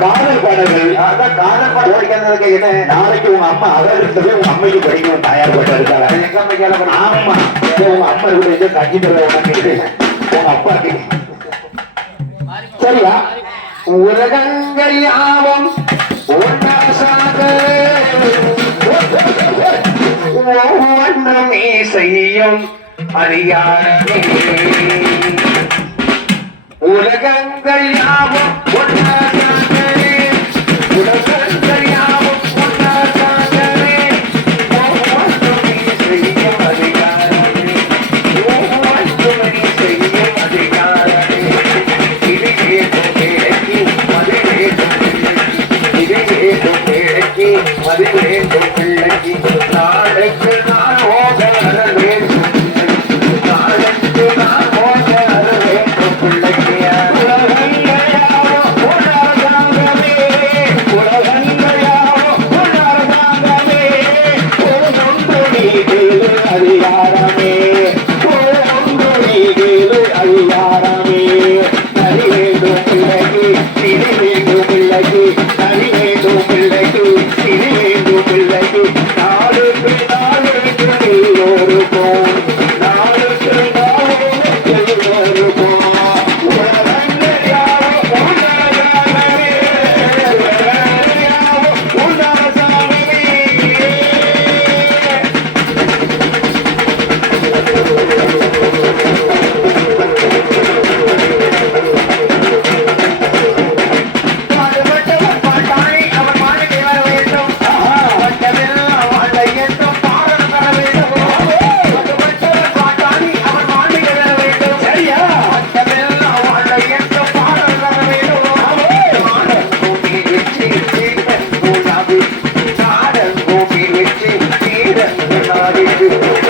காதல் பாடல்கள் அதான் காதல் படம் படிக்கிறதுக்கு என்ன? நாளைக்கு உங்க அம்மா அவர்கிட்ட உங்க அம்மைக்கு படிக்கணும் தயார் இருக்காங்க எங்க அம்மா கேள படம் ஆமா. உங்க அம்மா கூட ஏதோ கட்சி தருவாங்க உங்க அப்பாக்கு சரியா? உலகங்கள் யாவும் ஒவ்வொன்றுமே செய்யும் அறியாமே உலகங்கள் யாவும் ஒன்றாகவே la Thank you.